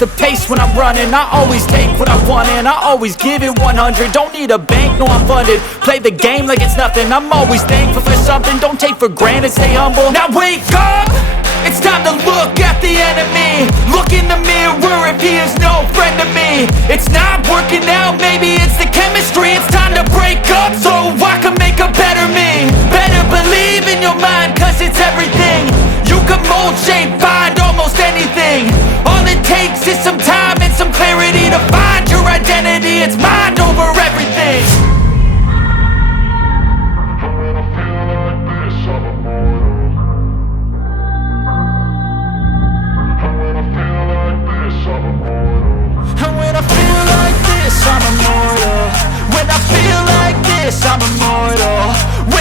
the pace when I'm running. I always take what I want and I always give it 100. Don't need a bank, no I'm funded. Play the game like it's nothing. I'm always thankful for something. Don't take for granted, stay humble. Now wake up! It's time to look at the enemy. Look in the mirror if he is no friend to me. It's not working out, maybe it's the chemistry. It's time to break up so I can make a better me. Better believe in your mind, cause it's everything. You can mold, shape, find almost anything. All it takes is some time and some clarity to find your identity. It's mind over everything. And when I feel like this, I'm immortal. When I feel like this, I'm immortal. When